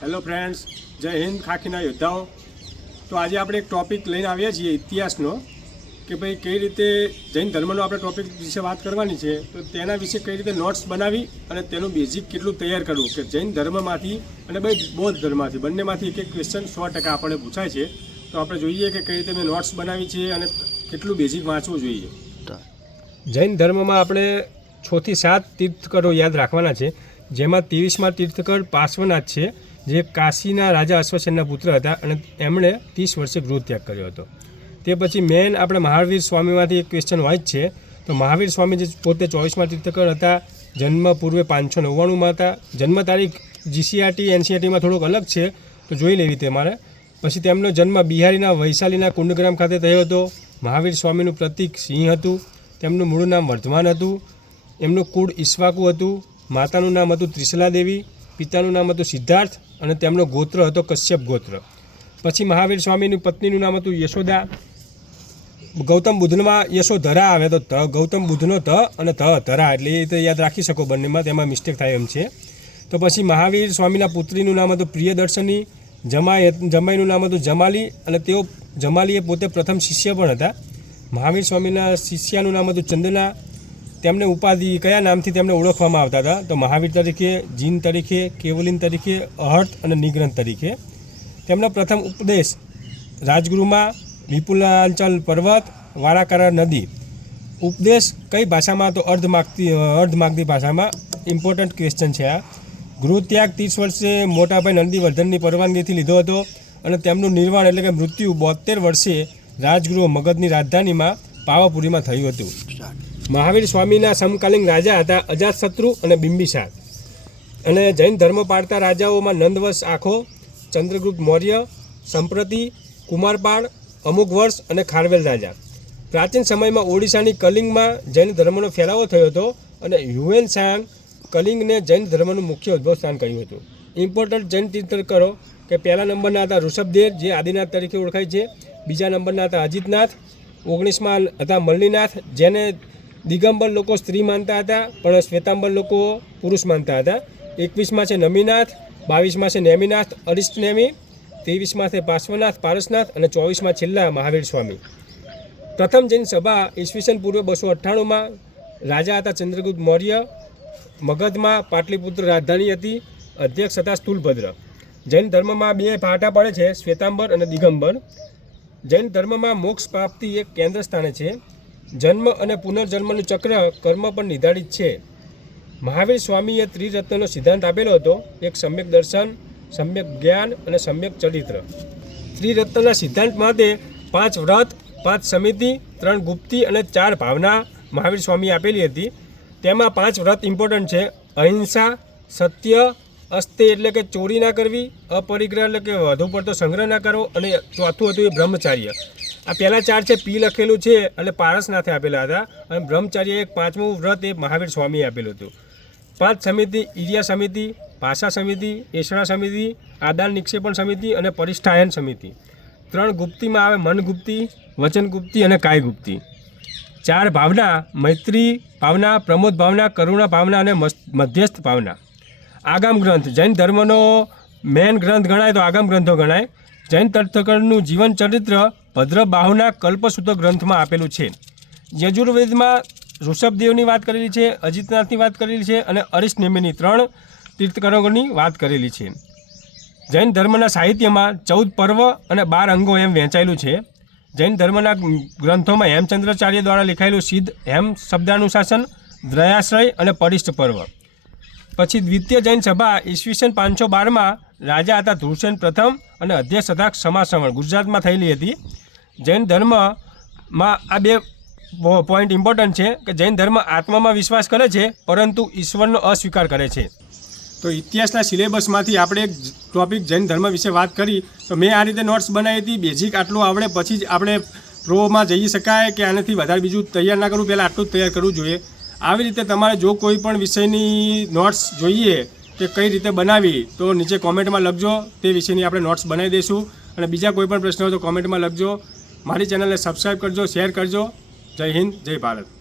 Hello friends જય હિન્દ ખાખીના યોદ્ધાઓ. તો આજે આપણે એક ટોપિક લઈને આવ્યા છીએ ઇતિહાસનો કે ભાઈ કઈ રીતે જૈન ધર્મનો આપણે ટોપિક વિશે વાત કરવાની છે તો તેના વિશે કઈ રીતે નોટ્સ બનાવી અને તેનું બેઝિક કેટલું તૈયાર કરવું કે જૈન ધર્મમાંથી અને ભાઈ બૌદ્ધ ધર્મમાંથી બંનેમાંથી એક એક ક્વેશ્ચન સો ટકા આપણને પૂછાય છે. તો આપણે જોઈએ કે કઈ રીતે મેં નોટ્સ બનાવી છે અને કેટલું બેઝિક વાંચવું જોઈએ. જૈન ધર્મમાં આપણે છથી સાત તીર્થકરો યાદ રાખવાના છે. જેમાં ત્રેવીસમાં તીર્થકર પાર્શ્વનાથ છે, જે કાશીના રાજા અશ્વસેનના પુત્ર હતા અને એમણે ત્રીસ વર્ષે ગૃહ ત્યાગ કર્યો હતો. તે પછી મેન આપણે મહાવીર સ્વામીમાંથી એક ક્વેશ્ચન હોય જ છે, તો મહાવીર સ્વામી જે પોતે ચોવીસમાં તીર્થકર હતા, જન્મ પૂર્વે પાંચસો નવ્વાણુંમાં હતા, જન્મ તારીખ જીસીઆરટી એનસીઆરટીમાં થોડોક અલગ છે, તો જોઈ લેવી તમારે પછી તેમનો જન્મ બિહારીના વૈશાલીના કુંડગ્રામ ખાતે થયો હતો. મહાવીર સ્વામીનું પ્રતીક સિંહ હતું, તેમનું મૂળ નામ વર્ધમાન હતું, એમનું કુળ ઈશ્વાકુ હતું માતાનું નામ હતું ત્રિશલા દેવી પિતાનું નામ હતું સિદ્ધાર્થ અને તેમનો ગોત્ર હતો કશ્યપ ગોત્ર. પછી મહાવીર સ્વામીની પત્નીનું નામ હતું યશોદા. ગૌતમ બુદ્ધમાં યશોધરા આવે તો ગૌતમ બુદ્ધનો ધ અને ધ ધરા એટલે એ રીતે યાદ રાખી શકો બંનેમાં, તેમાં મિસ્ટેક થાય એમ છે. તો પછી મહાવીર સ્વામીના પુત્રીનું નામ હતું પ્રિયદર્શની જમાય જમાઈનું નામ હતું જમાલી અને તેઓ, જમાલીએ પોતે પ્રથમ શિષ્ય પણ હતા. મહાવીર સ્વામીના શિષ્યાનું નામ હતું ચંદના તેમને ઉપાધિ કયા નામથી તેમને ઓળખવામાં આવતા હતા? તો મહાવીર તરીકે, જીન તરીકે, કેવલિન તરીકે, અહર્ત અને નિગ્રંથ તરીકે. તેમનો પ્રથમ ઉપદેશ રાજગૃહમાં વિપુલાંચલ પર્વત વારાકરા નદી. ઉપદેશ કઈ ભાષામાં? તો અર્ધમાગતી અર્ધમાગધી ભાષામાં. ઇમ્પોર્ટન્ટ ક્વેશ્ચન છે આ. ગૃહત્યાગ ત્રીસ વર્ષે મોટાભાઈ નંદીવર્ધનની પરવાનગીથી લીધો હતો અને તેમનું નિર્વાણ એટલે કે મૃત્યુ બોતેર વર્ષે રાજગૃહ મગધની રાજધાનીમાં પાવાપુરીમાં થયું હતું. મહાવીર સ્વામીના સમકાલીન રાજા હતા અજાતશત્રુ અને બિંબિસાર. અને જૈન ધર્મ પાળતા રાજાઓમાં નંદવંશ આખો, ચંદ્રગુપ્ત મૌર્ય, સંપ્રતિ, કુમારપાળ, અમુક વર્ષ અને ખારવેલ રાજા. પ્રાચીન સમયમાં ઓડિશાની કલિંગમાં જૈન ધર્મનો ફેલાવો થયો હતો અને હ્યુએન સાંગ કલિંગને જૈન ધર્મનું મુખ્ય ઉદ્ભવ સ્થાન કહ્યું હતું. ઇમ્પોર્ટન્ટ જૈન તીર્થકરો કે પહેલા નંબરના હતા ઋષભદેવ, જે આદિનાથ તરીકે ઓળખાય છે. બીજા નંબરના હતા અજીતનાથ. ઓગણીસમાં હતા મલ્લીનાથ, જેને દિગંબર લોકો સ્ત્રી માનતા હતા, પણ શ્વેતાંબર લોકો પુરુષ માનતા હતા. એકવીસમાં છે નમીનાથ, બાવીસમાં છે નેમિનાથ, અરિષ્ટ નેમી, ત્રેવીસમાં છે પાર્શ્વનાથ, પારસનાથ અને ચોવીસમાં છેલ્લા મહાવીર સ્વામી. પ્રથમ જૈન સભા ઈસવીસન પૂર્વે બસો અઠ્ઠાણુંમાં રાજા હતા ચંદ્રગુપ્ત મૌર્ય, મગધમાં પાટલીપુત્ર રાજધાની હતી, અધ્યક્ષ હતા સ્થૂલભદ્ર. જૈન ધર્મમાં બે પાટા પડે છે, શ્વેતાંબર અને દિગંબર. જૈન ધર્મમાં મોક્ષ પ્રાપ્તિ એક કેન્દ્ર સ્થાને છે. જન્મ અને પુનર્જન્મનું ચક્ર કર્મ પર નિર્ધારિત છે. મહાવીર સ્વામીએ ત્રિરત્નનો સિદ્ધાંત આપેલો હતો. એક સમ્યક દર્શન, સમ્યક જ્ઞાન અને સમ્યક ચરિત્ર. ત્રિરત્નના સિદ્ધાંત માટે પાંચ વ્રત, પાંચ સમિતિ, ત્રણ ગુપ્તિ અને ચાર ભાવના મહાવીર સ્વામીએ આપેલી હતી. તેમાં પાંચ વ્રત ઇમ્પોર્ટન્ટ છે. અહિંસા, સત્ય, અસ્તે એટલે કે ચોરી ના કરવી, અપરિગ્રહ એટલે કે વધુ પડતો સંગ્રહ ના કરવો અને ચોથું હતું એ બ્રહ્મચાર્ય. આ પહેલાં ચાર છે, પી લખેલું છે, એટલે પારસનાથે આપેલા હતા. અને બ્રહ્મચાર્ય એક પાંચમું વ્રત એ મહાવીર સ્વામીએ આપેલું હતું. પાંચ સમિતિ ઇરિયા સમિતિ, ભાષા સમિતિ એસણા સમિતિ, આદાન નિક્ષેપણ સમિતિ અને પરિષ્ઠાયન સમિતિ. ત્રણ ગુપ્તિમાં આવે મન ગુપ્તિ વચન ગુપ્તિ અને કાય ગુપ્તિ ચાર ભાવના, મૈત્રી ભાવના, પ્રમોદ ભાવના, કરુણા ભાવના અને મધ્યસ્થ ભાવના. આગામ ગ્રંથ, જૈન ધર્મનો મેન ગ્રંથ ગણાય તો આગામ ગ્રંથો ગણાય. જૈન તીર્થકરનું જીવન ચરિત્ર ભદ્ર બાહુના કલ્પસૂત્ર ગ્રંથમાં આપેલું છે. યજુર્વેદમાં ઋષભદેવની વાત કરેલી છે, અજીતનાથની વાત કરેલી છે અને અરિષ્ટનેમીની ત્રણ તીર્થકરોની વાત કરેલી છે. જૈન ધર્મના સાહિત્યમાં ચૌદ પર્વ અને બાર અંગો એમ વહેંચાયેલું છે. જૈન ધર્મના ગ્રંથોમાં હેમચંદ્રાચાર્ય દ્વારા લખાયેલું સિદ્ધ હેમ શબ્દાનુશાસન, દ્રયાશ્રય અને પરિષ્ઠ પર્વ. પછી દ્વિતીય જૈન સભા ઈસવીસન પાંચસો બારમાં રાજા હતા ધ્રુસેન પ્રથમ અને અધ્યક્ષ હતા ક્ષમાસવણ ગુજરાતમાં થયેલી હતી. જૈન ધર્મમાં આ બે પોઈન્ટ ઇમ્પોર્ટન્ટ છે કે જૈન ધર્મ આત્મામાં વિશ્વાસ કરે છે, પરંતુ ઈશ્વરનો અસ્વીકાર કરે છે. તો ઇતિહાસના સિલેબસમાંથી આપણે એક ટોપિક જૈન ધર્મ વિશે વાત કરી, તો મેં આ રીતે નોટ્સ બનાવી હતી બેઝિક આટલું આવડે, પછી જ આપણે પ્રોમાં જઈ શકાય કે આનાથી વધારે બીજું તૈયાર ના કરવું પહેલાં આટલું જ તૈયાર કરવું જોઈએ. આવી રીતે તમારે જો કોઈ પણ વિષયની નોટ્સ જોઈએ કે કઈ રીતે બનાવી, તો નીચે કોમેન્ટમાં લખજો, તે વિષયની આપણે નોટ્સ બનાવી દઈશું. અને બીજા કોઈ પણ પ્રશ્ન હોય તો કોમેન્ટમાં લખજો. મારી ચેનલને સબસ્ક્રાઈબ કરજો શેર કરજો. જય હિન્દ જય ભારત.